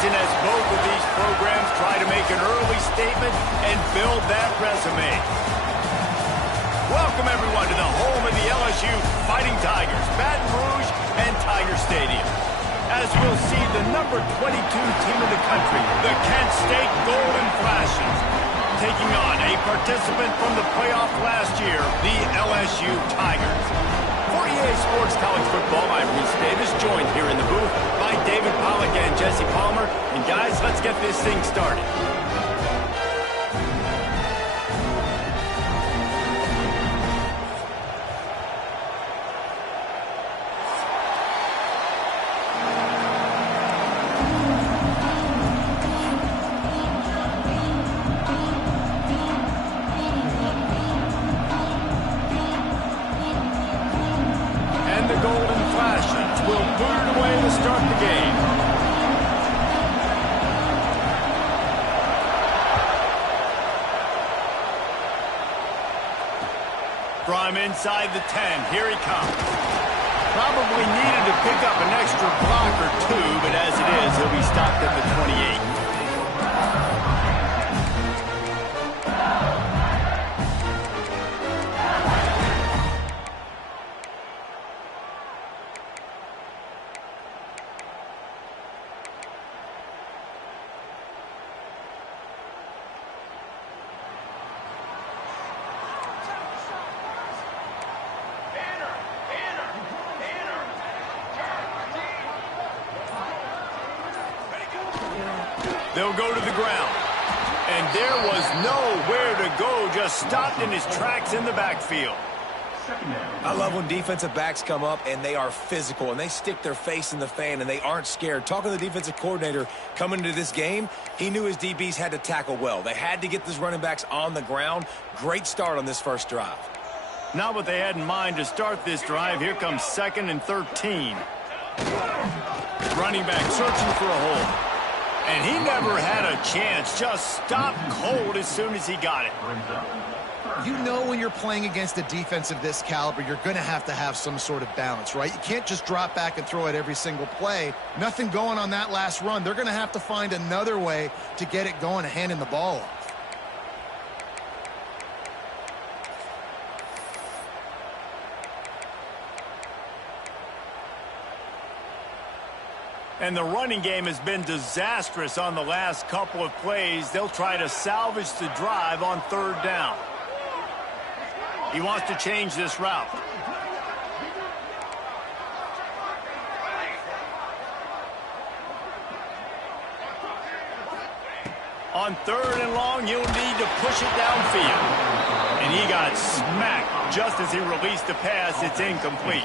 season as both of these programs try to make an early statement and build that resume. Welcome, everyone, to the home of the LSU Fighting Tigers, Baton Rouge and Tiger Stadium. As we'll see the number 22 team in the country, the Kent State Golden Flashes, taking on a participant from the playoff last year, the LSU Tigers. For EA Sports College Football, I'm Reese Davis, joined here in the booth by David Pollack and Jesse Palmer. And guys, let's get this thing started. From inside the 10, here he comes. Probably needed to pick up an extra block or two, but as it is, he'll be stopped at the 28. They'll go to the ground. And there was nowhere to go, just stopped in his tracks in the backfield. I love when defensive backs come up and they are physical and they stick their face in the fan and they aren't scared. Talking to the defensive coordinator coming into this game, he knew his DBs had to tackle well. They had to get these running backs on the ground. Great start on this first drive. Not what they had in mind to start this drive. Here comes 2nd and 13. Running back searching for a hole. And he never had a chance, just stopped cold as soon as he got it. You know when you're playing against a defense of this caliber, you're going to have some sort of balance, right? You can't just drop back and throw it every single play. Nothing going on that last run. They're going to have to find another way to get it going, handing the ball off. And the running game has been disastrous on the last couple of plays. They'll try to salvage the drive on 3rd down. He wants to change this route. On 3rd and long, he'll need to push it downfield. And he got smacked just as he released the pass. It's incomplete.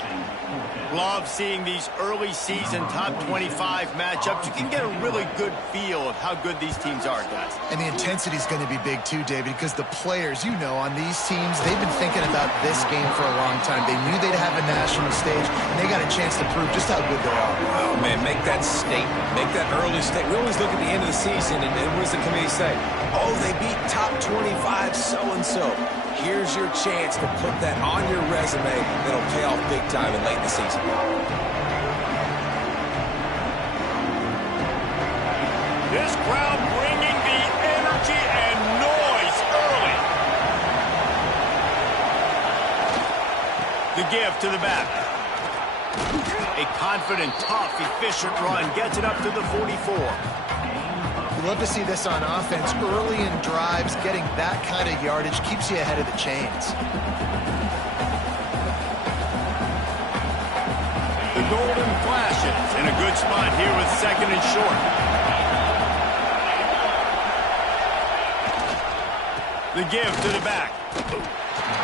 Love seeing these early season top 25 matchups. You can get a really good feel of how good these teams are, guys. And the intensity is going to be big too, David, because the players, on these teams, they've been thinking about this game for a long time. They knew they'd have a national stage, and they got a chance to prove just how good they are. Oh, man, make that statement. Make that early statement. We always look at the end of the season, and what does the committee say? Oh, they beat top 25 so-and-so. Here's your chance to put that on your resume that'll pay off big time and late in the season. This crowd bringing the energy and noise early. The give to the back. A confident, tough, efficient run gets it up to the 44. We love to see this on offense. Early in drives, getting that kind of yardage keeps you ahead of the chains. The Golden Flashes in a good spot here with 2nd and short. The give to the back.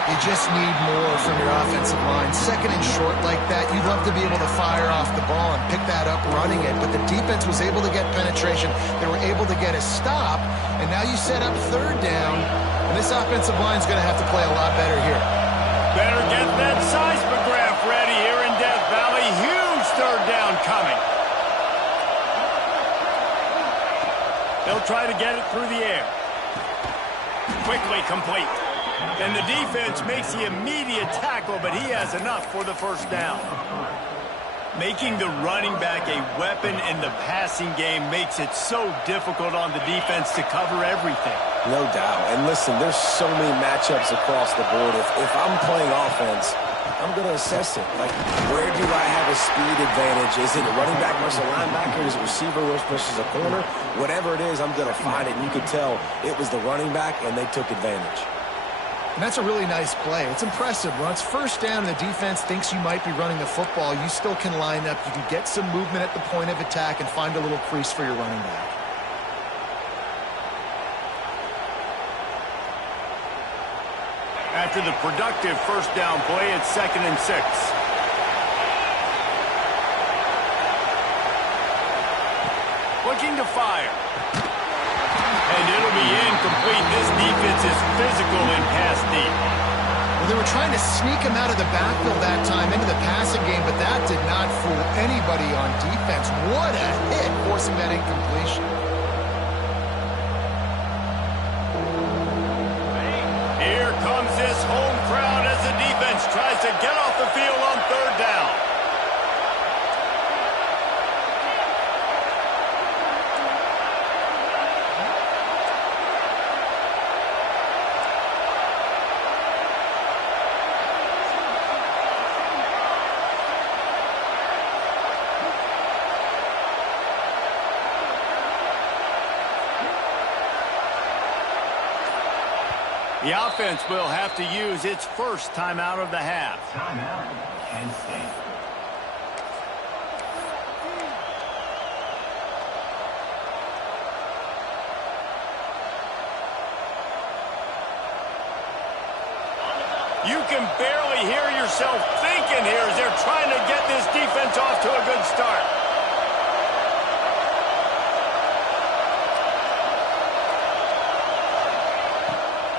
You just need more from your offensive line. 2nd and short like that, you'd love to be able to fire off the ball and pick that up running it, but the defense was able to get penetration. They were able to get a stop, and now you set up 3rd down, and this offensive line is going to have to play a lot better here. Better get that seismograph ready here in Death Valley. Huge 3rd down coming. They'll try to get it through the air. Quickly complete. And the defense makes the immediate tackle, but he has enough for the 1st down. Making the running back a weapon in the passing game makes it so difficult on the defense to cover everything. No doubt. And listen, there's so many matchups across the board. If I'm playing offense, I'm going to assess it. Like, where do I have a speed advantage? Is it a running back versus a linebacker? Is it receiver versus a corner? Whatever it is, I'm going to find it. And you could tell it was the running back, and they took advantage. And that's a really nice play. It's impressive. When it's first down and the defense thinks you might be running the football, you still can line up. You can get some movement at the point of attack and find a little crease for your running back. After the productive first down play, it's 2nd and 6. Looking to fire. And it'll be incomplete. This defense is physical in pass deep. Well, they were trying to sneak him out of the backfield that time into the passing game, but that did not fool anybody on defense. What a hit, forcing that incompletion. Here comes this home crowd as the defense tries to get off the field on 3rd down. The offense will have to use its first timeout of the half. Timeout, Kent State. You can barely hear yourself thinking here as they're trying to get this defense off to a good start.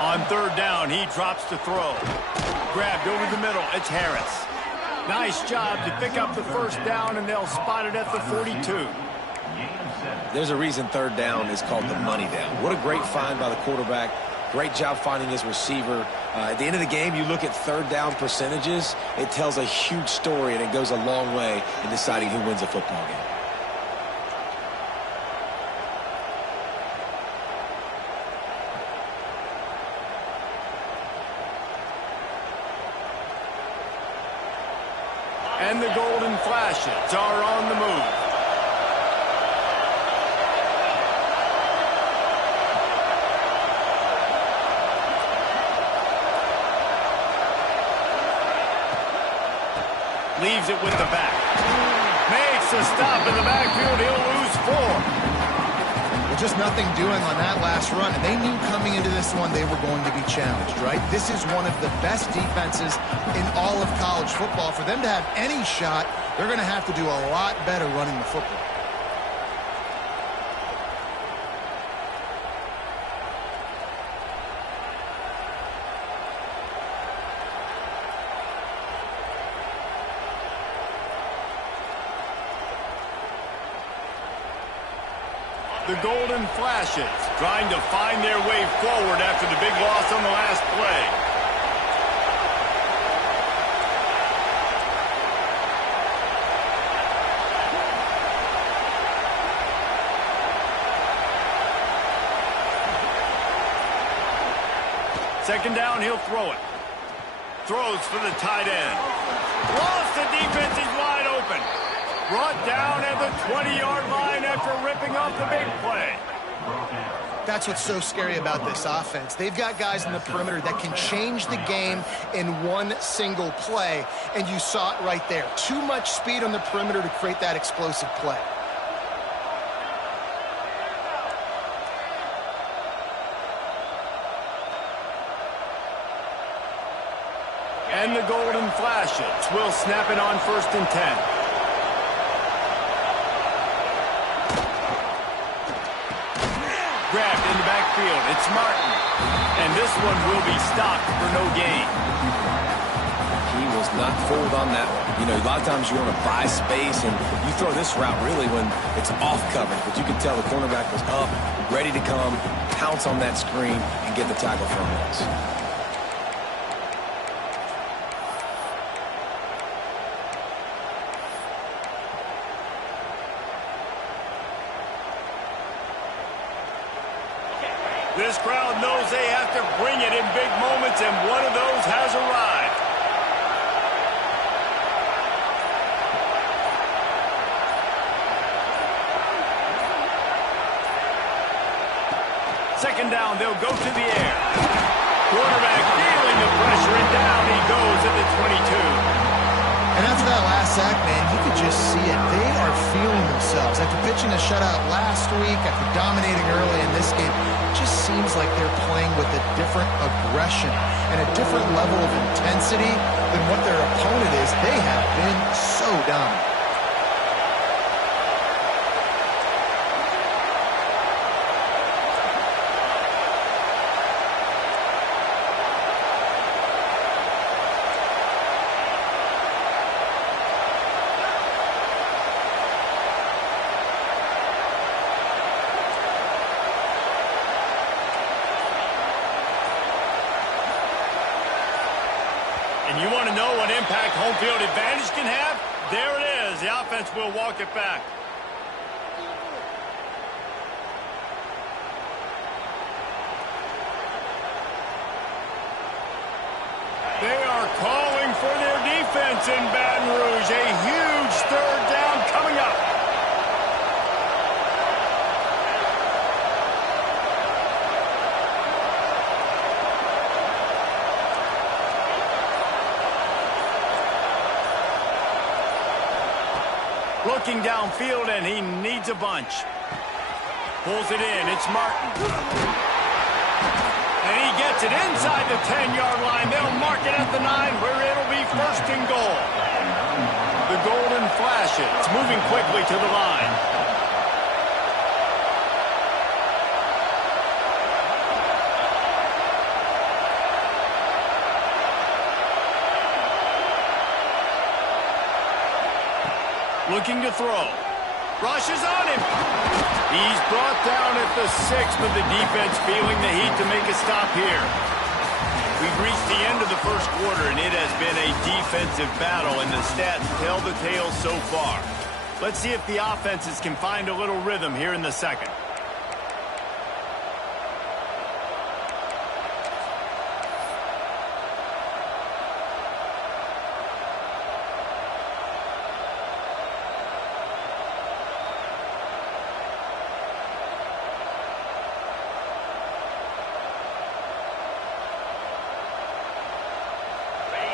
On 3rd down, he drops to throw. Grabbed over the middle, it's Harris. Nice job to pick up the first down, and they'll spot it at the 42. There's a reason 3rd down is called the money down. What a great find by the quarterback. Great job finding his receiver. At the end of the game, you look at 3rd down percentages. It tells a huge story, and it goes a long way in deciding who wins a football game. And the Golden Flashes are on the move. Leaves it with the back. Makes a stop in the backfield. He'll lose 4. Well, just nothing doing on that last run, and they knew coming into this one they were going to be challenged, right? This is one of the best defenses in all of college football. For them to have any shot, they're going to have to do a lot better running the football. The Golden Flashes trying to find their way forward after the big loss on the last play. Second down, he'll throw it. Throws for the tight end. Lost the defense, he's wide open. Brought down at the 20-yard line after ripping off the big play. That's what's so scary about this offense. They've got guys in the perimeter that can change the game in one single play, and you saw it right there. Too much speed on the perimeter to create that explosive play. And the Golden Flashes will snap it on 1st and 10. Grabbed in the backfield. It's Martin. And this one will be stopped for no gain. He was not fooled on that one. You know, a lot of times you want to buy space, and you throw this route really when it's off coverage. But you can tell the cornerback was up, ready to come, pounce on that screen, and get the tackle from us. This crowd knows they have to bring it in big moments, and one of those has arrived. Second down, they'll go to the air. Quarterback feeling the pressure, and down he goes at the 22. And after that last sack, man, you could just see it. They are feeling themselves. After pitching a shutout last week, after dominating early in this game, it just seems like they're playing with a different aggression and a different level of intensity than what their opponent is. They have been so dominant. And you want to know what impact home field advantage can have? There it is. The offense will walk it back. They are calling for their defense in Baton Rouge. A huge third down coming up. Looking downfield, and he needs a bunch. Pulls it in. It's Martin. And he gets it inside the 10-yard line. They'll mark it at the 9, where it'll be first and goal. The Golden Flashes moving quickly to the line. Looking to throw. Rushes on him. He's brought down at the 6, but the defense feeling the heat to make a stop here. We've reached the end of the first quarter, and it has been a defensive battle, and the stats tell the tale so far. Let's see if the offenses can find a little rhythm here in the second.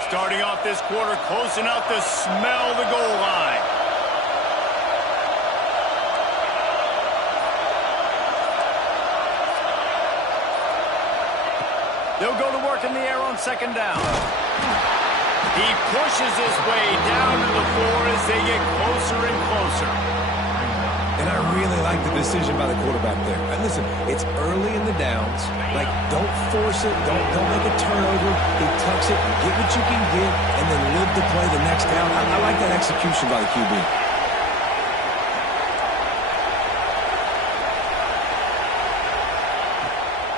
Starting off this quarter close enough to smell the goal line. They'll go to work in the air on second down. He pushes his way down to the 4 as they get closer and closer. And I really like the decision by the quarterback there. And listen, it's early in the downs. Like, don't force it. Don't make a turnover. He tucks it, get what you can get, and then live to play the next down. I like that execution by the QB.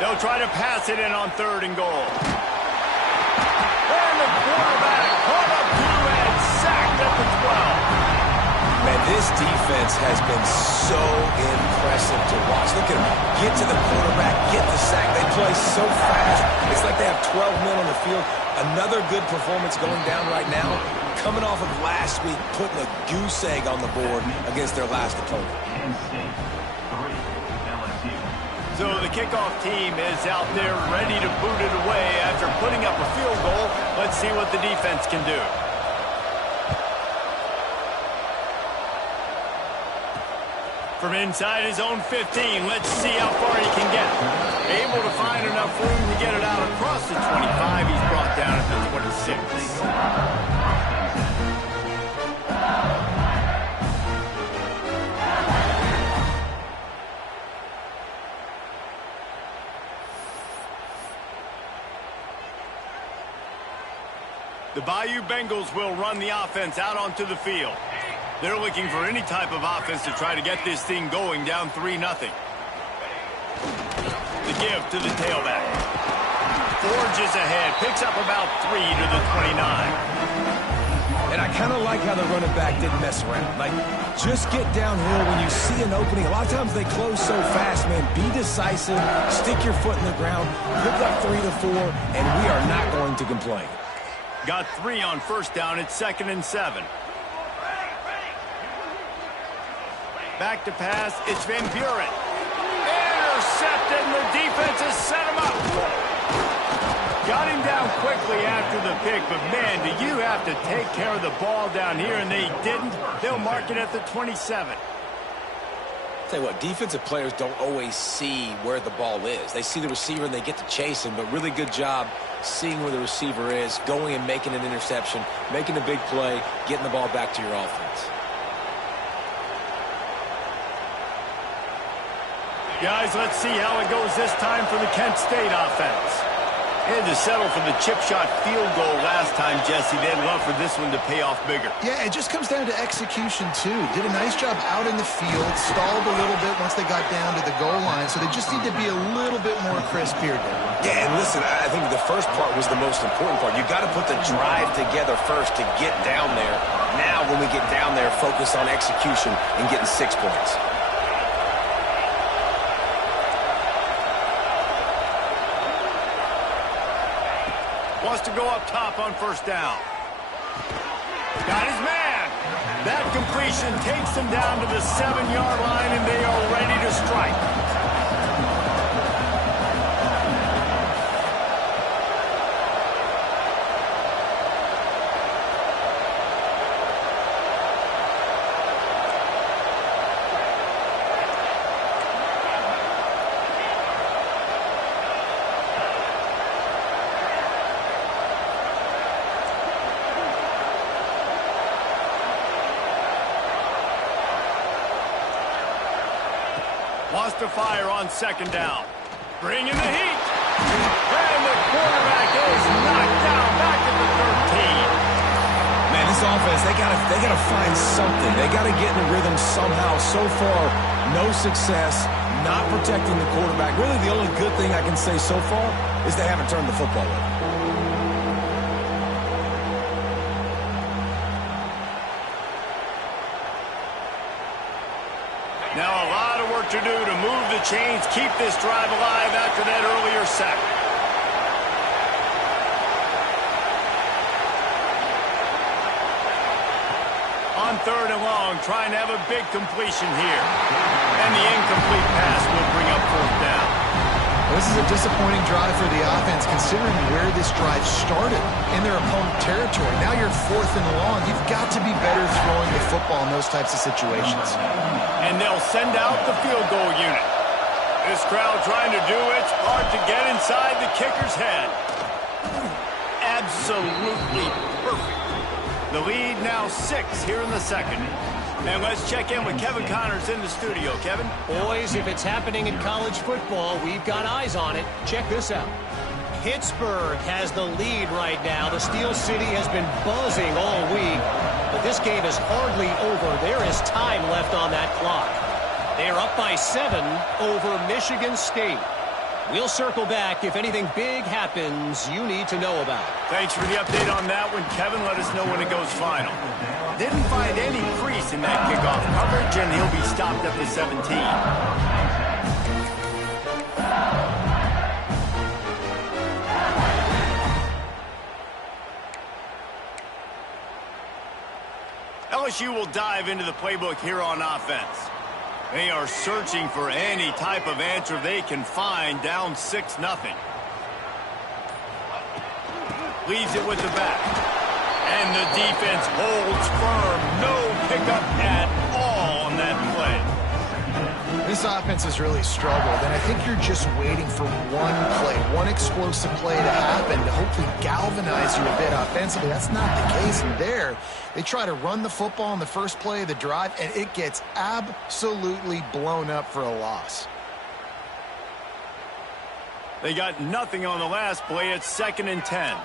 They'll try to pass it in on third and goal. And the quarterback caught up to and sacked at the 12. Man, this defense has been so impressive to watch. Look at them. Get to the quarterback, get the sack. They play so fast. It's like they have 12 men on the field. Another good performance going down right now. Coming off of last week, putting a goose egg on the board against their last opponent. So the kickoff team is out there ready to boot it away after putting up a field goal. Let's see what the defense can do. From inside his own 15, let's see how far he can get. Able to find enough room to get it out across the 25. He's brought down at the 26. The Bayou Bengals will run the offense out onto the field. They're looking for any type of offense to try to get this thing going down 3-0. The give to the tailback. Forges ahead, picks up about 3 to the 29. And I kind of like how the running back didn't mess around. Like, just get downhill when you see an opening. A lot of times they close so fast, man. Be decisive, stick your foot in the ground, pick up 3 to 4, and we are not going to complain. Got 3 on first down. It's 2nd and 7. Back to pass. It's Van Buren. Intercepted, and the defense has set him up. Got him down quickly after the pick, but man, do you have to take care of the ball down here, and they didn't. They'll mark it at the 27. Tell you what, defensive players don't always see where the ball is. They see the receiver and they get to chase him, but really good job seeing where the receiver is, going and making an interception, making a big play, getting the ball back to your offense. Guys, let's see how it goes this time for the Kent State offense. They had to settle for the chip shot field goal last time, Jesse. They'd love for this one to pay off bigger. Yeah, it just comes down to execution, too. Did a nice job out in the field, stalled a little bit once they got down to the goal line, so they just need to be a little bit more crisp here, Dave. Yeah, and listen, I think the first part was the most important part. You got to put the drive together first to get down there. Now, when we get down there, focus on execution and getting 6 points. Wants to go up top on first down. Got his man. That completion takes them down to the 7-yard line, and they are ready to strike. Wants to fire on second down. Bringing the heat. And the quarterback is knocked down back at the 13. Man, this offense, they gotta find something. They gotta get in a rhythm somehow. So far, no success, not protecting the quarterback. Really, the only good thing I can say so far is they haven't turned the football over. Now a lot of work to do to move the chains, keep this drive alive after that earlier sack. On 3rd and long, trying to have a big completion here. And the incomplete pass will bring up 4th down. This is a disappointing drive for the offense, considering where this drive started in their opponent territory. Now you're 4th and long. You've got to be better throwing the football in those types of situations. And they'll send out the field goal unit. This crowd trying to do its part to get inside the kicker's head. Absolutely perfect. The lead now 6 here in the second. And let's check in with Kevin Connors in the studio. Kevin? Boys, if it's happening in college football, we've got eyes on it. Check this out. Pittsburgh has the lead right now. The Steel City has been buzzing all week, but this game is hardly over. There is time left on that clock. They are up by 7 over Michigan State. We'll circle back if anything big happens you need to know about. Thanks for the update on that one, Kevin. Let us know when it goes final. Didn't find any crease in that kickoff coverage, and he'll be stopped at the 17. LSU will dive into the playbook here on offense. They are searching for any type of answer they can find, down 6-0. Leaves it with the back. And the defense holds firm. No pickup at all on that play. This offense has really struggled, and I think you're just waiting for one play, one explosive play to happen to hopefully galvanize you a bit offensively. That's not the case in there. They try to run the football in the first play of the drive, and it gets absolutely blown up for a loss. They got nothing on the last play. It's 2nd and 10.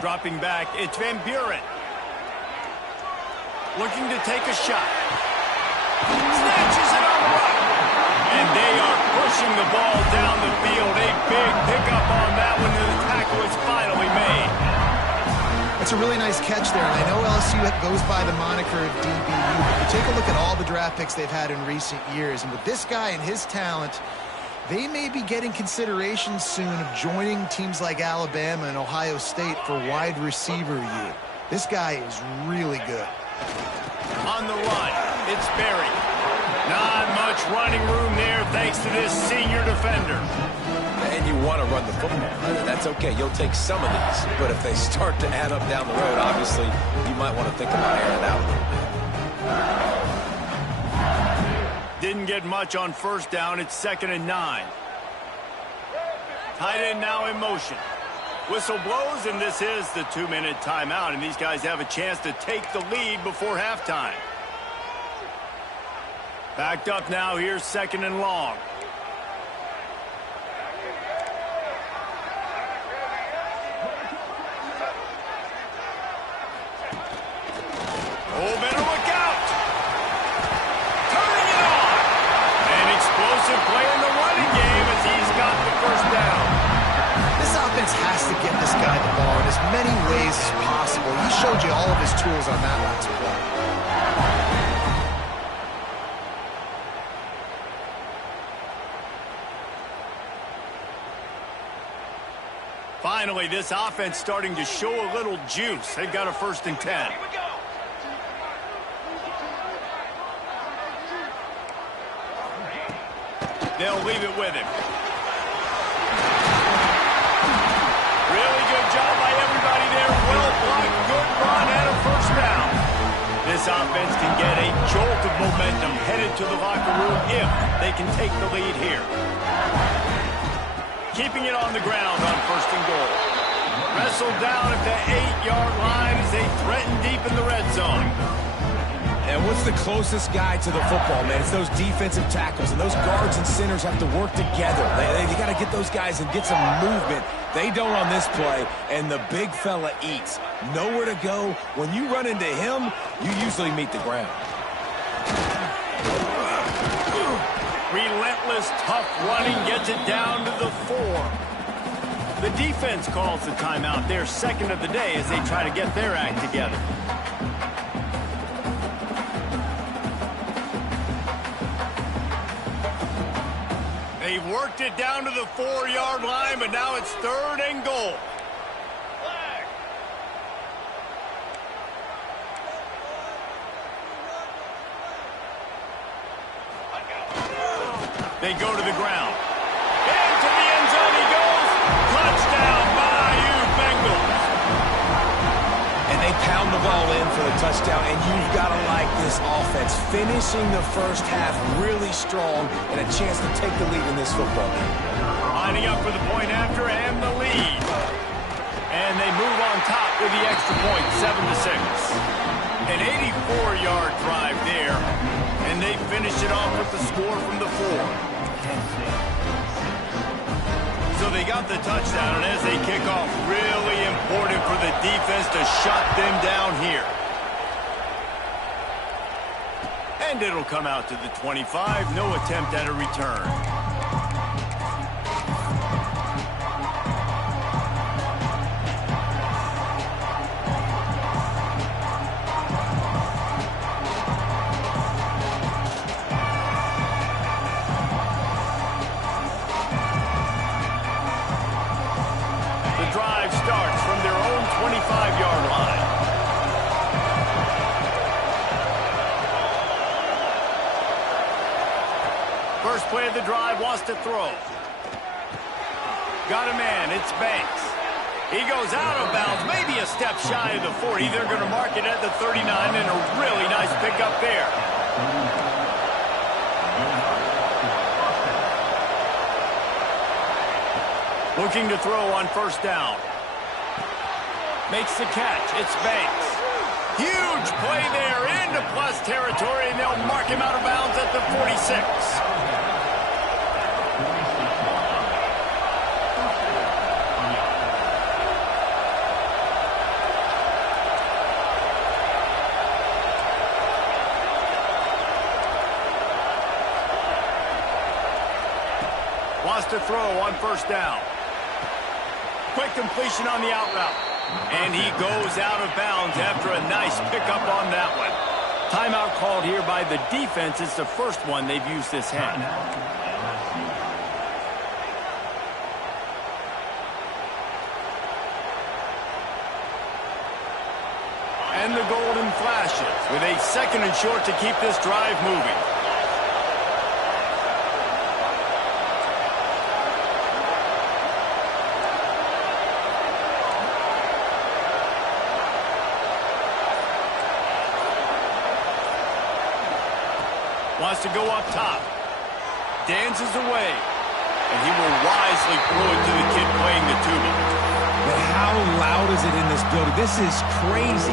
Dropping back, it's Van Buren. Looking to take a shot. Snatches it on the run. And they are pushing the ball down the field. A big pickup on that one, and the tackle is finally made. It's a really nice catch there, and I know LSU goes by the moniker of DBU, but you take a look at all the draft picks they've had in recent years, and with this guy and his talent, they may be getting consideration soon of joining teams like Alabama and Ohio State for wide receiver unit. This guy is really good. On the run, it's Berry. Not much running room there thanks to this senior defender. And you want to run the football. That's okay. You'll take some of these. But if they start to add up down the road, obviously, you might want to think about airing it out a little bit. Didn't get much on first down. It's 2nd and 9. Tight end now in motion. Whistle blows, and this is the 2-minute timeout. And these guys have a chance to take the lead before halftime. Backed up now. Here's 2nd and long. Oh, better look out. Turning it on. An explosive play in the running game as he's got the first down. This offense has to get this guy the ball in as many ways as possible. He showed you all of his tools on that last play. Finally, this offense starting to show a little juice. They've got a 1st and 10. They'll leave it with him. Really good job by everybody there. Well blocked, good run, and a 1st down. This offense can get a jolt of momentum headed to the locker room if they can take the lead here. Keeping it on the ground on 1st and goal. Wrestled down at the 8-yard line as they threaten deep in the red zone. And what's the closest guy to the football, man? It's those defensive tackles, and those guards and centers have to work together. They got to get those guys and get some movement. They don't on this play, and the big fella eats. Nowhere to go. When you run into him, you usually meet the ground. Relentless, tough running gets it down to the 4. The defense calls the timeout. Their 2nd of the day as they try to get their act together. They've worked it down to the 4-yard line, but now it's 3rd and goal. They go to the ground. Into the end zone he goes. Touchdown, Bayou Bengals. And they pound the ball in for the touchdown, and you've got to like this offense. Finishing the first half really strong and a chance to take the lead in this football game. Lining up for the point after and the lead. And they move on top with the extra point, 7-6. An 84-yard drive there. And they finish it off with the score from the 4. So they got the touchdown, and as they kick off, really important for the defense to shut them down here. And it'll come out to the 25. No attempt at a return. Starts from their own 25-yard line. First play of the drive, wants to throw. Got a man, it's Banks. He goes out of bounds, maybe a step shy of the 40. They're going to mark it at the 39, and a really nice pickup there. Looking to throw on 1st down. Makes the catch. It's Banks. Huge play there into plus territory, and they'll mark him out of bounds at the 46. has to throw on first down. Quick completion on the out route. And he goes out of bounds after a nice pickup on that one. Timeout called here by the defense. It's the first one they've used this half. And the golden flashes with a 2nd and short to keep this drive moving. Wants to go up top. Dances away. And he will wisely throw it to the kid playing the tuba. But how loud is it in this building? This is crazy.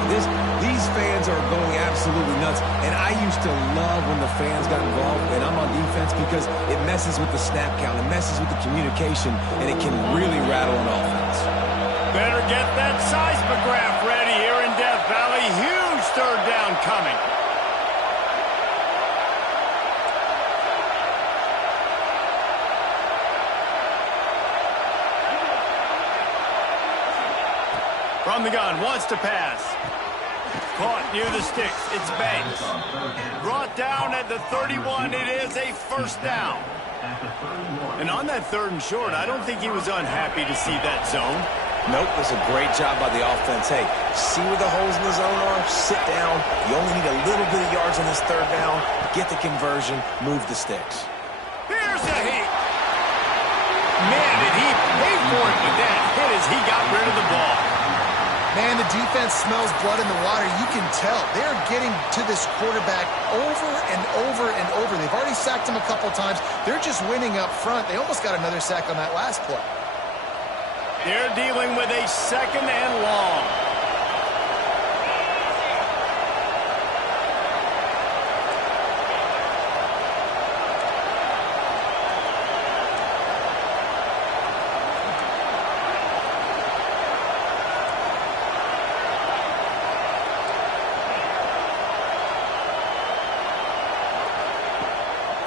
These fans are going absolutely nuts. And I used to love when the fans got involved, and I'm on defense, because it messes with the snap count. It messes with the communication, and it can really rattle an offense. Better get that seismograph ready here in Death Valley. Huge 3rd down coming. From the gun, wants to pass. Caught near the sticks. It's Banks. Brought down at the 31. It is a 1st down. And on that 3rd and short, I don't think he was unhappy to see that zone. Nope, it was a great job by the offense. Hey, see where the holes in the zone are? Sit down. You only need a little bit of yards on this 3rd down. Get the conversion. Move the sticks. Here's a hit. Man, did he pay for it with that hit as he got rid of the ball. Man, the defense smells blood in the water. You can tell. They're getting to this quarterback over and over and over. They've already sacked him a couple times. They're just winning up front. They almost got another sack on that last play. They're dealing with a 2nd and long.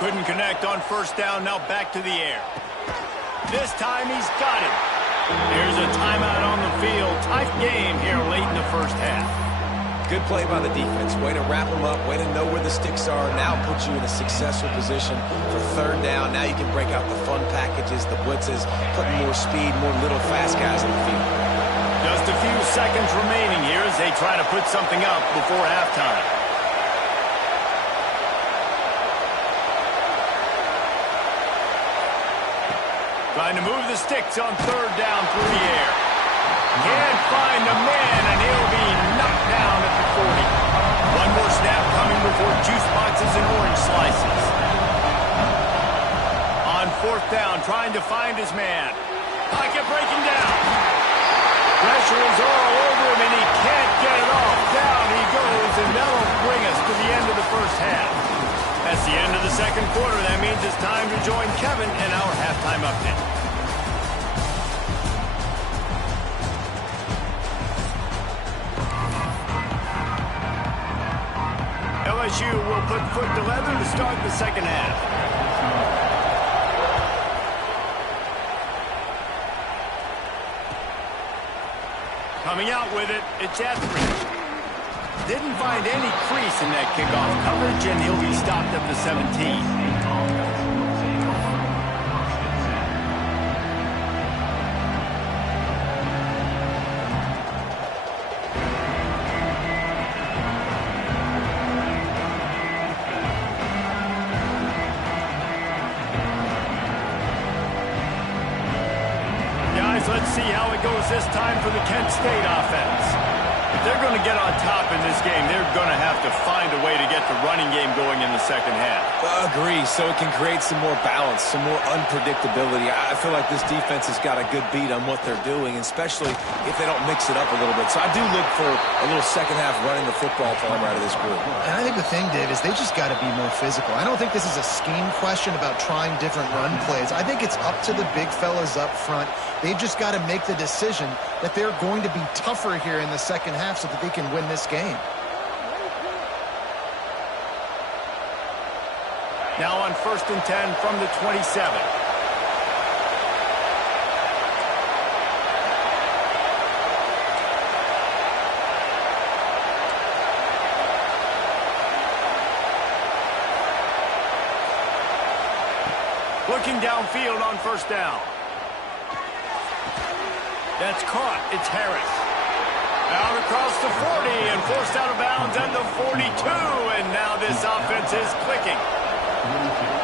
Couldn't connect on 1st down, now back to the air. This time he's got it. There's a timeout on the field. Tight game here late in the 1st half. Good play by the defense. Way to wrap them up. Way to know where the sticks are. Now put you in a successful position for 3rd down. Now you can break out the fun packages, the blitzes, putting more speed, more little fast guys in the field. Just a few seconds remaining here as they try to put something up before halftime. Trying to move the sticks on 3rd down through the air. Can't find a man, and he'll be knocked down at the 40. One more snap coming before juice boxes and orange slices. On 4th down, trying to find his man. Pocket breaking down. Pressure is all over him, and he can't get it off. Down he goes, and that'll bring us to the end of the 1st half. That's the end of the 2nd quarter. That means it's time to join Kevin in our halftime update. LSU will put foot to leather to start the 2nd half. Coming out with it, it's Etheridge. Didn't find any crease in that kickoff coverage, and he'll be stopped at the 17. Guys, let's see how it goes this time for the Kent State offense. If they're going to get on top in this game, they're going to have to find a way to get the running game going in the 2nd half. Agree, so it can create some more balance, some more unpredictability. I feel like this defense has got a good beat on what they're doing, especially if they don't mix it up a little bit. So I do look for a little 2nd half running the football farm out of this group. And I think the thing, Dave, is they just got to be more physical. I don't think this is a scheme question about trying different run plays. I think it's up to the big fellas up front. They've just got to make the decision that they're going to be tougher here in the 2nd half so that they can win this game. Now on 1st and 10 from the 27. Looking downfield on first down. That's caught. It's Harris. Out across the 40 and forced out of bounds at the 42. And now this offense is clicking.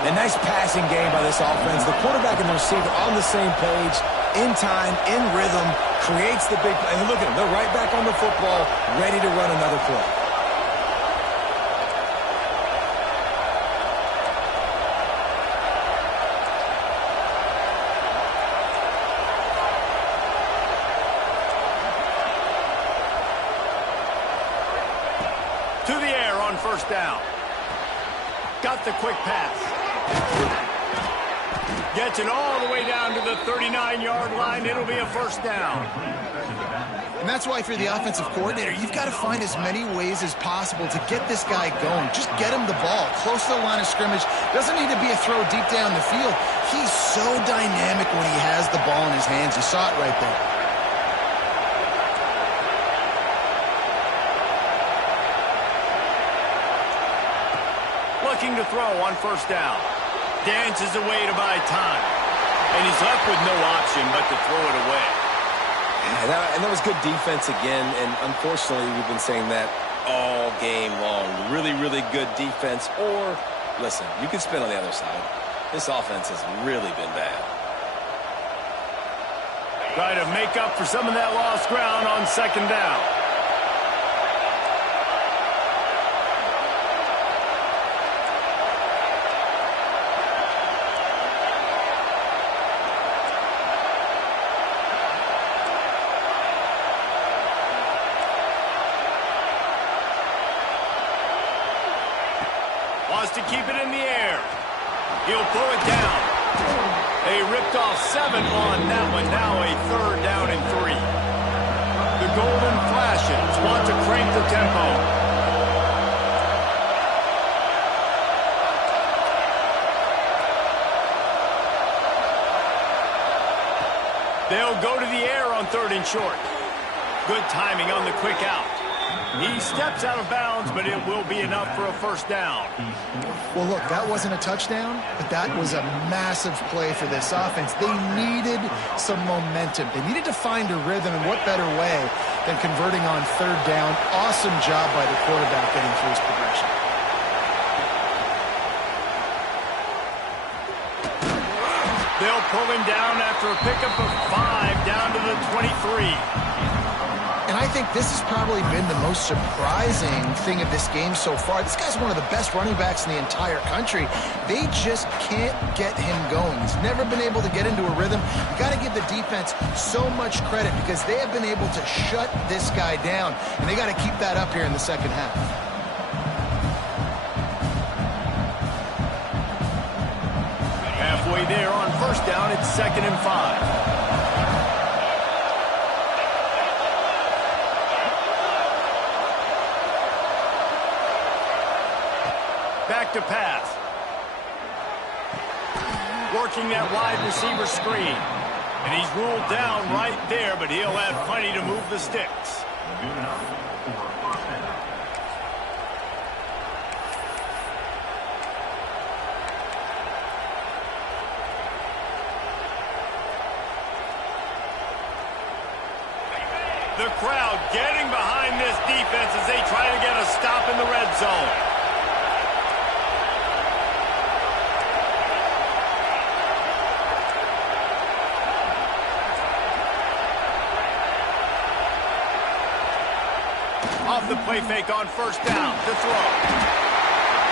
A nice passing game by this offense. The quarterback and the receiver on the same page, in time, in rhythm, creates the big play. And look at them. They're right back on the football, ready to run another play. To the air on first down. Got the quick pass. Gets it all the way down to the 39-yard line. It'll be a first down. And that's why, if you're the offensive coordinator, you've got to find as many ways as possible to get this guy going. Just get him the ball close to the line of scrimmage. Doesn't need to be a throw deep down the field. He's so dynamic when he has the ball in his hands. You saw it right there. Looking to throw on first down. Dances away to buy time. And he's left with no option but to throw it away. And that was good defense again. And unfortunately, we've been saying that all game long. Really, really good defense. Or, listen, you can spin on the other side. This offense has really been bad. Try to make up for some of that lost ground on second down. Wants to keep it in the air. He'll pull it down. They ripped off 7 on that one. Now a third down and 3. The Golden Flashes want to crank the tempo. They'll go to the air on 3rd and short. Good timing on the quick out. He steps out of bounds, but it will be enough for a first down. Well, look, that wasn't a touchdown, but that was a massive play for this offense. They needed some momentum. They needed to find a rhythm, and what better way than converting on 3rd down. Awesome job by the quarterback getting through his progression. They'll pull him down after a pickup of 5 down to the 23. And I think this has probably been the most surprising thing of this game so far. This guy's one of the best running backs in the entire country. They just can't get him going. He's never been able to get into a rhythm. You got to give the defense so much credit because they have been able to shut this guy down. And they got to keep that up here in the second half. Halfway there on first down, it's 2nd and 5. Back to pass. Working that wide receiver screen. And he's ruled down right there, but he'll have plenty to move the sticks. The crowd getting behind this defense as they try to get a stop in the red zone. Off the play fake on first down to throw.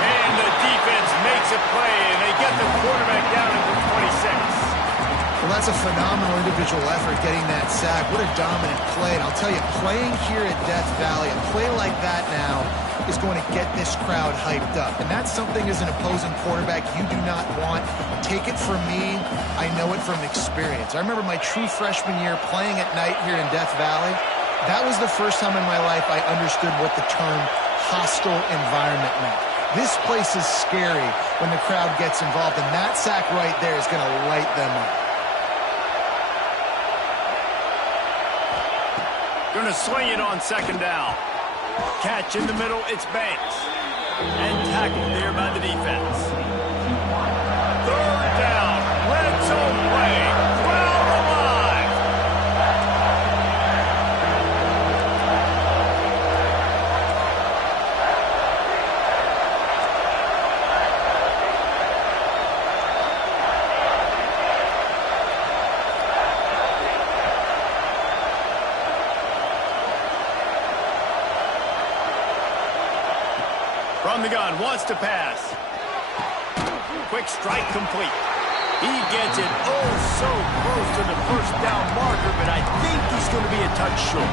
And the defense makes a play, and they get the quarterback down at the 26. Well, that's a phenomenal individual effort getting that sack. What a dominant play. And I'll tell you, playing here at Death Valley, a play like that now is going to get this crowd hyped up. And that's something as an opposing quarterback you do not want. Take it from me. I know it from experience. I remember my true freshman year playing at night here in Death Valley. That was the first time in my life I understood what the term hostile environment meant. This place is scary when the crowd gets involved, and that sack right there is going to light them up. Going to swing it on second down. Catch in the middle, it's Banks. And tackled there by the defense. 3rd down. gun, wants to pass. Quick strike complete. He gets it oh so close to the first down marker, but I think he's going to be a touch short.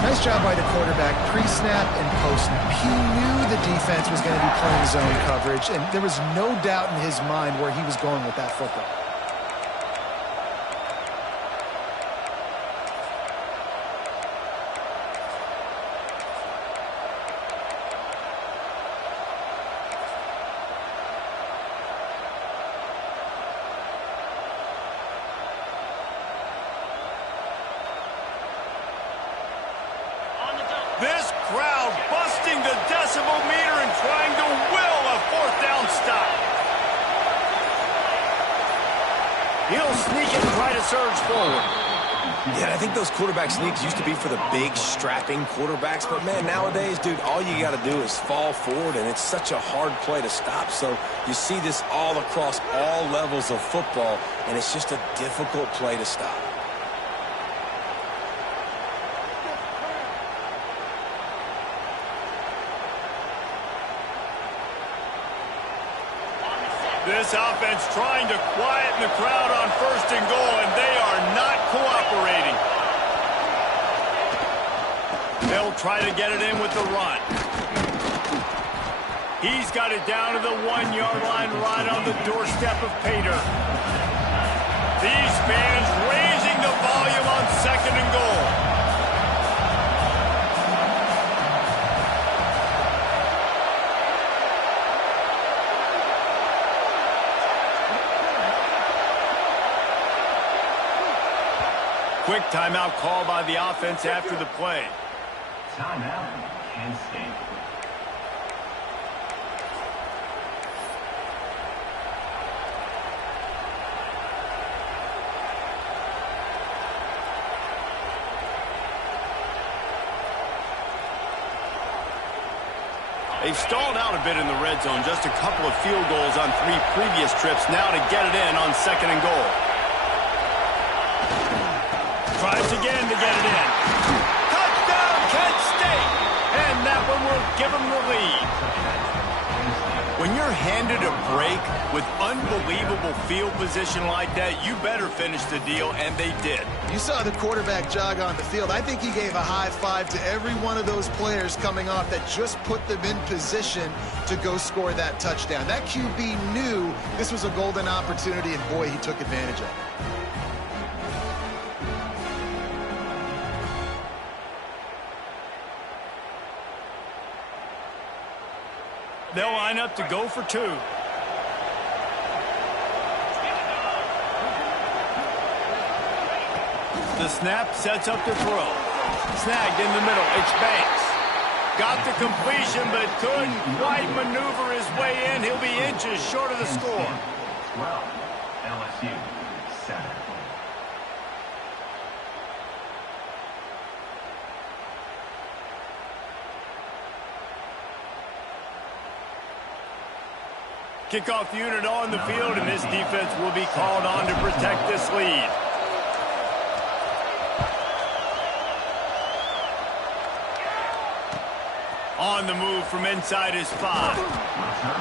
Nice job by the quarterback, pre-snap and post-snap. He knew the defense was going to be playing zone coverage, and there was no doubt in his mind where he was going with that football. This crowd busting the decibel meter and trying to will a fourth down stop. He'll sneak and try to surge forward. Yeah, I think those quarterback sneaks used to be for the big, strapping quarterbacks. But, man, nowadays, dude, all you got to do is fall forward, and it's such a hard play to stop. So you see this all across all levels of football, and it's just a difficult play to stop. This offense trying to quieten the crowd on first and goal, and they are not cooperating. They'll try to get it in with the run. He's got it down to the 1-yard line right on the doorstep of Pater. These fans raising the volume on second and goal. Quick timeout call by the offense after the play. Timeout, Kent State. They've stalled out a bit in the red zone. Just a couple of field goals on 3 previous trips. Now to get it in on second and goal. Tries again to get it in. Touchdown, Kent State! And that one will give them the lead. When you're handed a break with unbelievable field position like that, you better finish the deal, and they did. You saw the quarterback jog on the field. I think he gave a high five to every one of those players coming off that just put them in position to go score that touchdown. That QB knew this was a golden opportunity, and boy, he took advantage of it. They'll line up to go for 2. The snap sets up the throw. Snagged in the middle. It's Banks. Got the completion, but couldn't quite maneuver his way in. He'll be inches short of the score. 12, LSU, 7. Kickoff unit on the field, and this defense will be called on to protect this lead. On the move from inside his 5.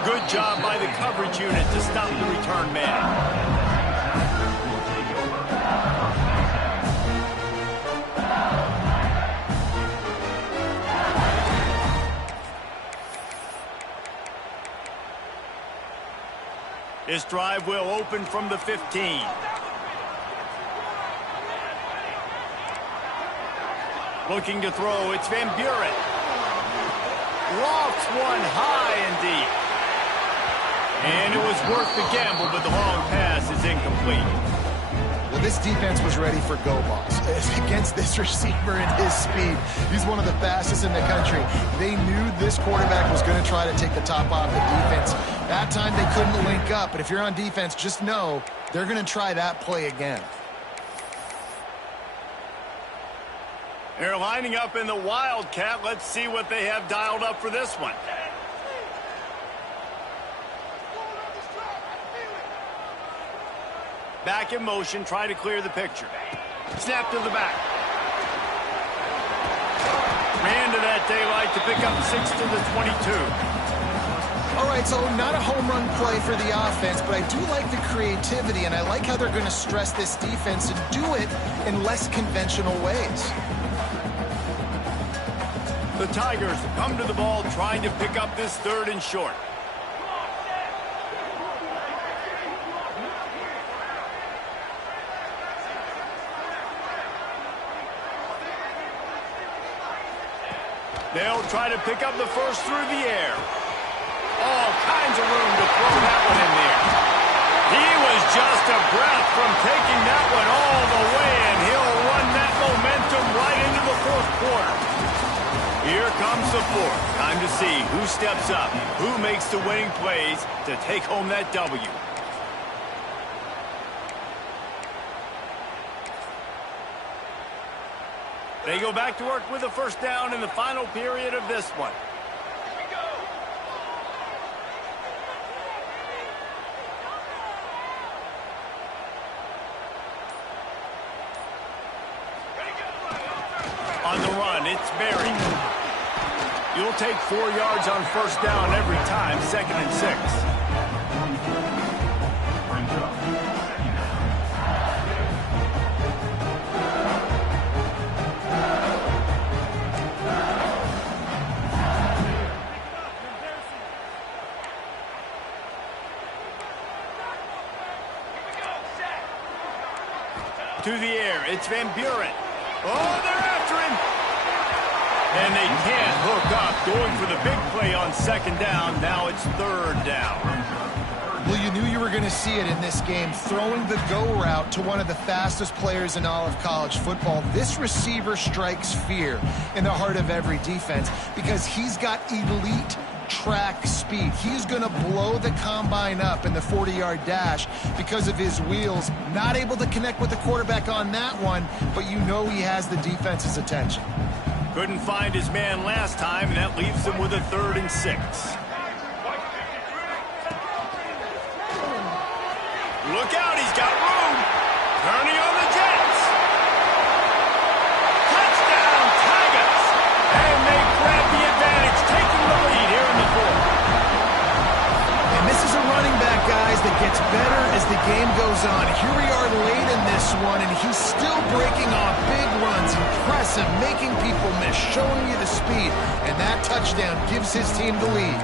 Good job by the coverage unit to stop the return man. This drive will open from the 15. Looking to throw, it's Van Buren. Lofts one high and deep. And it was worth the gamble, but the long pass is incomplete. Well, this defense was ready for go balls. Against this receiver and his speed, he's one of the fastest in the country. They knew this quarterback was going to try to take the top off the defense. That time they couldn't link up, but if you're on defense, just know they're going to try that play again. They're lining up in the Wildcat. Let's see what they have dialed up for this one. Back in motion, try to clear the picture. Snap to the back. Ran to that daylight to pick up 6 to the 22. right, so not a home run play for the offense, but I do like the creativity, and I like how they're going to stress this defense and do it in less conventional ways. The Tigers come to the ball trying to pick up this 3rd and short. They'll try to pick up the first through the air. All kinds of room to throw that one in there. He was just a breath from taking that one all the way, and he'll run that momentum right into the 4th quarter. Here comes the 4th. Time to see who steps up, who makes the winning plays to take home that W. They go back to work with a first down in the final period of this one. On the run, it's Berry. You'll take 4 yards on first down every time, 2nd and 6. To the air, it's Van Buren. Oh, they're after him. And they can't hook up, going for the big play on 2nd down. Now it's 3rd down. Well, you knew you were going to see it in this game, throwing the go route to one of the fastest players in all of college football. This receiver strikes fear in the heart of every defense because he's got elite track speed. He's going to blow the combine up in the 40-yard dash because of his wheels. Not able to connect with the quarterback on that one, but you know he has the defense's attention. Couldn't find his man last time, and that leaves him with a 3rd and 6. Look out, he's got room. Turning on the Jets. Touchdown, Tigers. And they grab the advantage, taking the lead here in the 4th. And this is a running back, guys, that gets better as the game goes on. Here we are late in this one, and he's still breaking off big runs, impressive, making people miss, showing you the speed. And that touchdown gives his team the lead.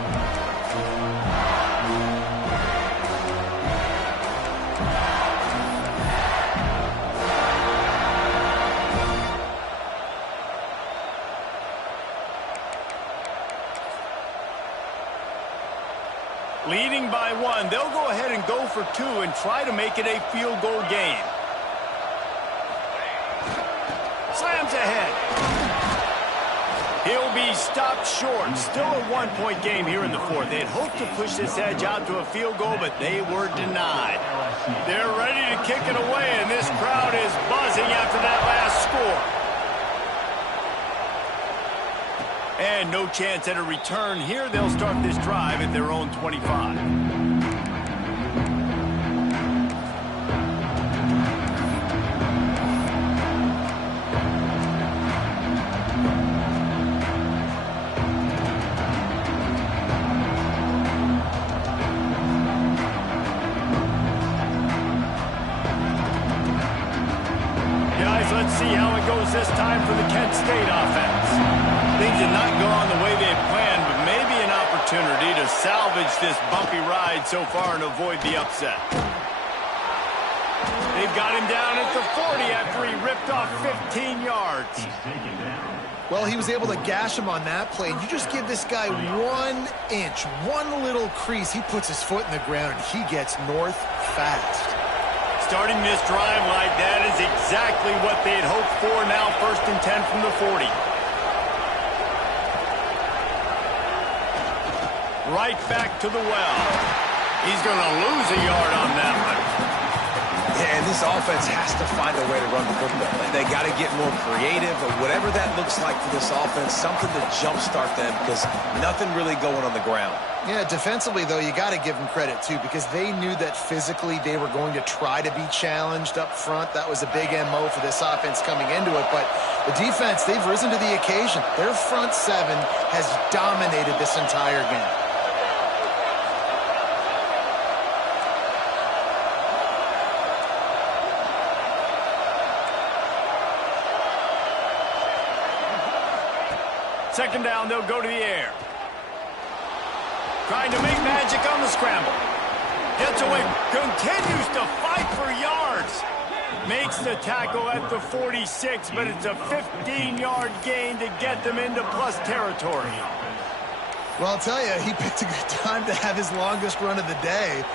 Leading by 1, they'll go ahead and go for 2 and try to make it a field goal game. Slams ahead. He'll be stopped short. Still a 1-point game here in the 4th. They had hoped to push this edge out to a field goal, but they were denied. They're ready to kick it away, and this crowd is buzzing after that last score. And no chance at a return here. They'll start this drive at their own 25. Guys, let's see how it goes this time for the Kent State offense. Things did not go on the way they had planned, but maybe an opportunity to salvage this bumpy ride so far and avoid the upset. They've got him down at the 40 after he ripped off 15 yards. Well, he was able to gash him on that play. You just give this guy 1 inch, one little crease. He puts his foot in the ground, and he gets north fast. Starting this drive like that is exactly what they had hoped for. Now 1st and 10 from the 40. Right back to the well. He's going to lose a yard on that one. Yeah, and this offense has to find a way to run the football. They got to get more creative, or whatever that looks like for this offense, something to jumpstart them, because nothing really going on the ground. Yeah, defensively, though, you got to give them credit, too, because they knew that physically they were going to try to be challenged up front. That was a big MO for this offense coming into it. But the defense, they've risen to the occasion. Their front 7 has dominated this entire game. second down, they'll go to the air. Trying to make magic on the scramble. Gets away, continues to fight for yards. Makes the tackle at the 46, but it's a 15-yard gain to get them into plus territory. Well, I'll tell you, he picked a good time to have his longest run of the day.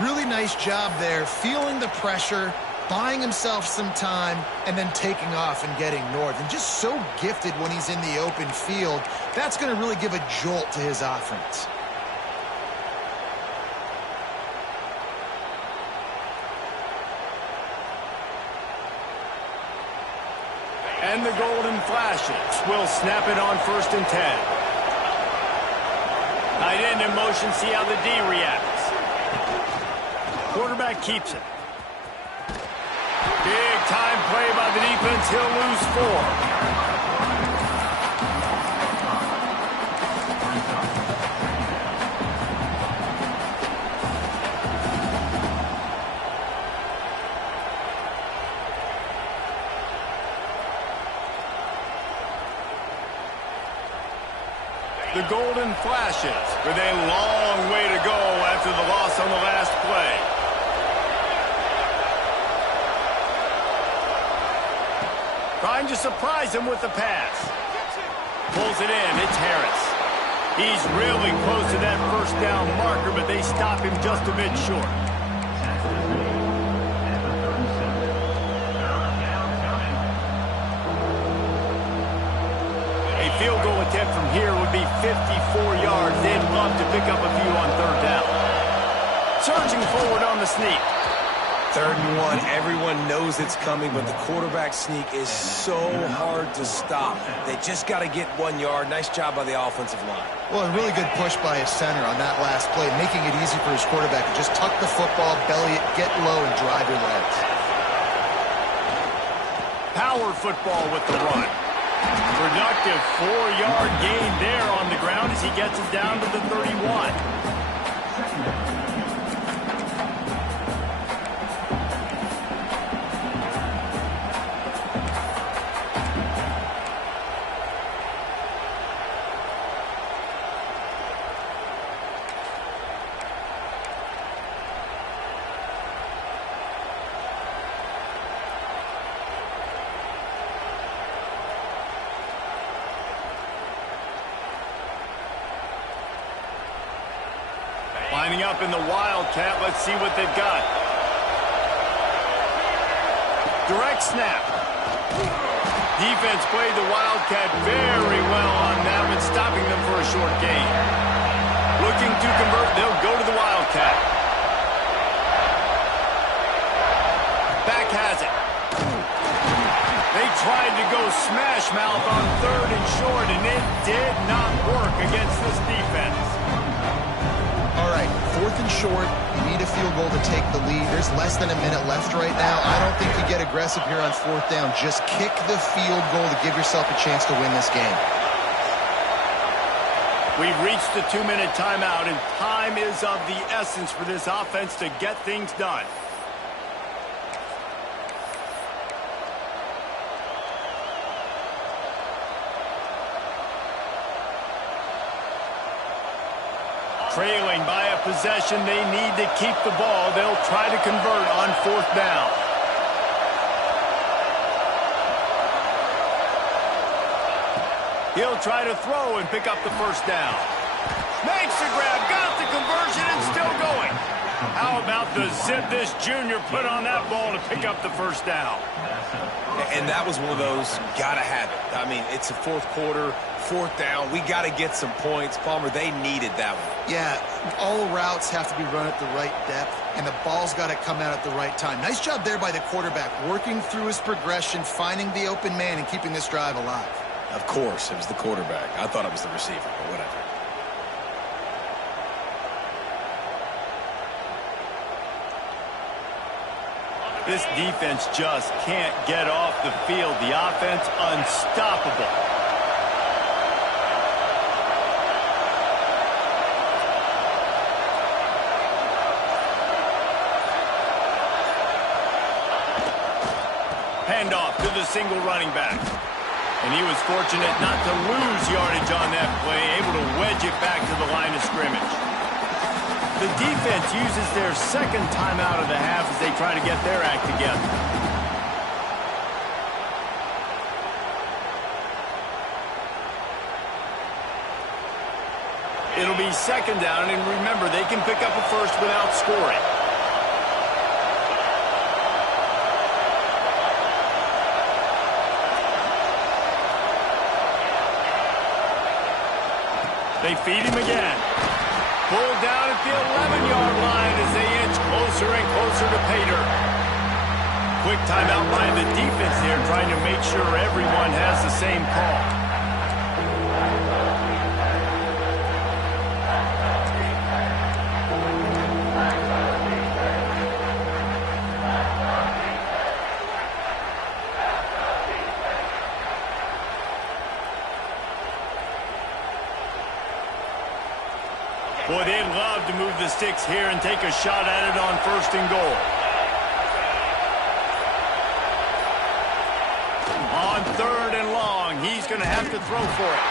Really nice job there, feeling the pressure, buying himself some time, and then taking off and getting north. And just so gifted when he's in the open field. That's going to really give a jolt to his offense. And the Golden Flashes will snap it on 1st and 10. Tight end in motion, see how the D reacts. Quarterback keeps it. Big time play by the defense. He'll lose 4. The Golden Flashes with a long way to go after the loss on the last play. Trying to surprise him with the pass. Pulls it in. It's Harris. He's really close to that first down marker, but they stop him just a bit short. Field goal attempt from here would be 54 yards. They'd love to pick up a few on 3rd down. Surging forward on the sneak. 3rd and 1. Everyone knows it's coming, but the quarterback sneak is so hard to stop. They just got to get 1 yard. Nice job by the offensive line. Well, a really good push by his center on that last play, making it easy for his quarterback to just tuck the football, belly it, get low, and drive your legs. Power football with the run. Productive 4-yard gain there on the ground as he gets it down to the 31. Lining up in the Wildcat. Let's see what they've got. Direct snap. Defense played the Wildcat very well on that one, stopping them for a short gain. Looking to convert, they'll go to the Wildcat. Back has it. They tried to go smash mouth on 3rd and short, and it did not work against this defense. All right, 4th and short, you need a field goal to take the lead. There's less than a minute left right now. I don't think you get aggressive here on 4th down. Just kick the field goal to give yourself a chance to win this game. We've reached the 2-minute timeout, and time is of the essence for this offense to get things done. Trailing by a possession, they need to keep the ball. They'll try to convert on 4th down. He'll try to throw and pick up the 1st down. Makes the grab, got the conversion, and still going. How about the zip this junior put on that ball to pick up the 1st down? And that was one of those, gotta have it. I mean, it's a 4th quarter, 4th down. We got to get some points. Palmer, they needed that one. Yeah, all routes have to be run at the right depth, and the ball's got to come out at the right time. Nice job there by the quarterback, working through his progression, finding the open man, and keeping this drive alive. Of course, it was the quarterback. I thought it was the receiver, but whatever. This defense just can't get off the field. The offense unstoppable. Handoff to the single running back. And he was fortunate not to lose yardage on that play, able to wedge it back to the line of scrimmage. The defense uses their second timeout of the half as they try to get their act together. It'll be second down, and remember, they can pick up a first without scoring. They feed him again. Pulled down at the 11-yard line as they inch closer and closer to pay dirt. Quick timeout by the defense here, trying to make sure everyone has the same call. Boy, they'd love to move the sticks here and take a shot at it on first and goal. On third and long, he's going to have to throw for it.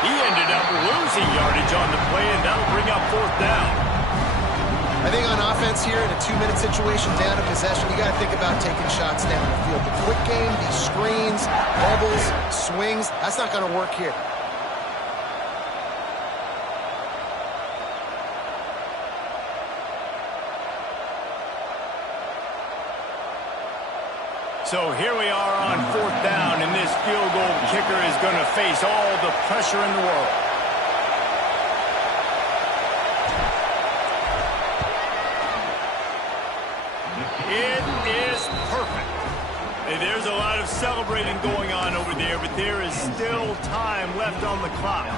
He ended up losing yardage on the play, and that'll bring up fourth down. I think on offense here, in a 2-minute situation, down to possession, you got to think about taking shots down the field. The quick game, these screens, bubbles, swings, that's not going to work here. So here we are on fourth down, and this field goal kicker is going to face all the pressure in the world. It is perfect. Hey, there's a lot of celebrating going on over there, but there is still time left on the clock.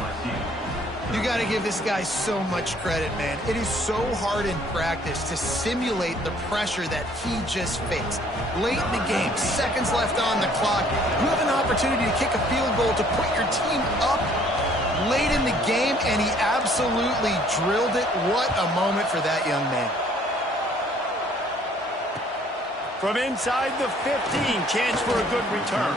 You got to give this guy so much credit, man. It is so hard in practice to simulate the pressure that he just faced. Late in the game, seconds left on the clock, you have an opportunity to kick a field goal to put your team up late in the game, and he absolutely drilled it. What a moment for that young man. From inside the 15, chance for a good return.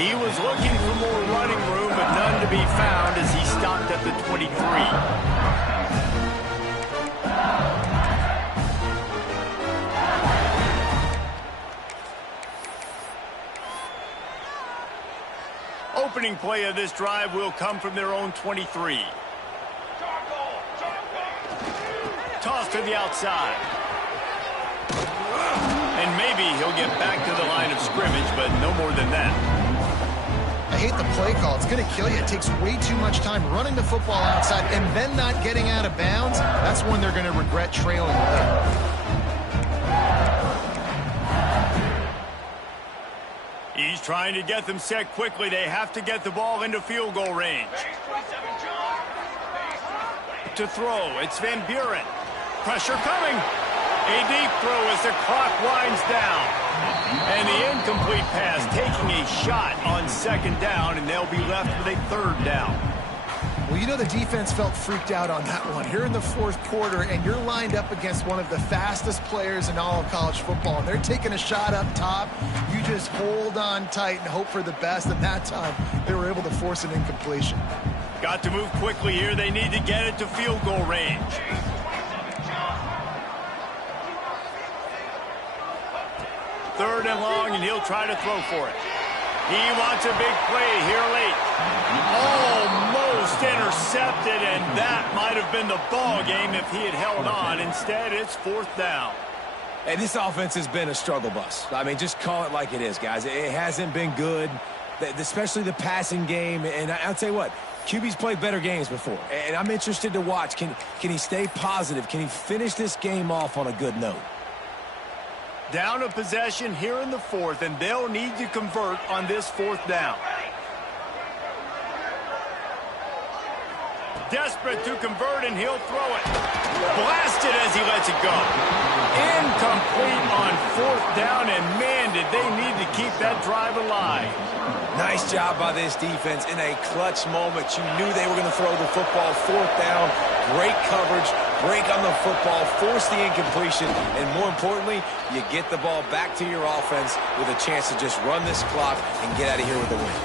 He was looking for more running room, but none to be found as he stopped at the 23. Opening play of this drive will come from their own 23. Toss to the outside. And maybe he'll get back to the line of scrimmage, but no more than that. I hate the play call. It's going to kill you. It takes way too much time running the football outside and then not getting out of bounds. That's when they're going to regret trailing late. He's trying to get them set quickly. They have to get the ball into field goal range. To throw, it's Van Buren. Pressure coming. A deep throw as the clock winds down. And the incomplete pass taking a shot on second down, and they'll be left with a third down. Well, you know the defense felt freaked out on that one. Here in the fourth quarter, and you're lined up against one of the fastest players in all of college football, and they're taking a shot up top. You just hold on tight and hope for the best, and that time they were able to force an incompletion. Got to move quickly here. They need to get it to field goal range. Third and long, and he'll try to throw for it. He wants a big play here late. Almost intercepted, and that might have been the ball game if he had held on. Instead, it's fourth down. And this offense has been a struggle bus. I mean, just call it like it is, guys. It hasn't been good, especially the passing game. And I'll tell you what, QB's played better games before. And I'm interested to watch. Can he stay positive? Can he finish this game off on a good note? Down a possession here in the fourth, and they'll need to convert on this fourth down. Desperate to convert, and he'll throw it. Blasted as he lets it go. Incomplete on fourth down, and man, did they need to keep that drive alive. Nice job by this defense in a clutch moment. You knew they were going to throw the football. Fourth down, great coverage, break on the football, force the incompletion, and more importantly, you get the ball back to your offense with a chance to just run this clock and get out of here with a win.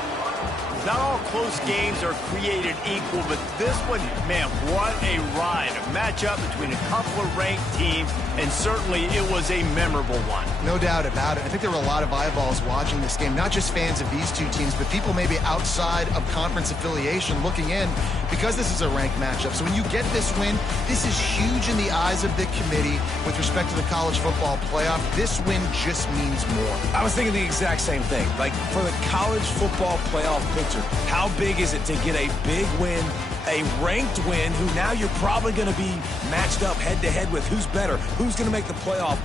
Not all close games are created equal, but this one, man, what a ride. A matchup between a couple of ranked teams, and certainly it was a memorable one. No doubt about it. I think there were a lot of eyeballs watching this game, not just fans of these two teams, but people maybe outside of conference affiliation looking in because this is a ranked matchup. So when you get this win, this is huge in the eyes of the committee with respect to the college football playoff. This win just means more. I was thinking the exact same thing. Like, for the college football playoff picture, how big is it to get a big win, a ranked win, who now you're probably going to be matched up head-to-head with who's better, who's going to make the playoff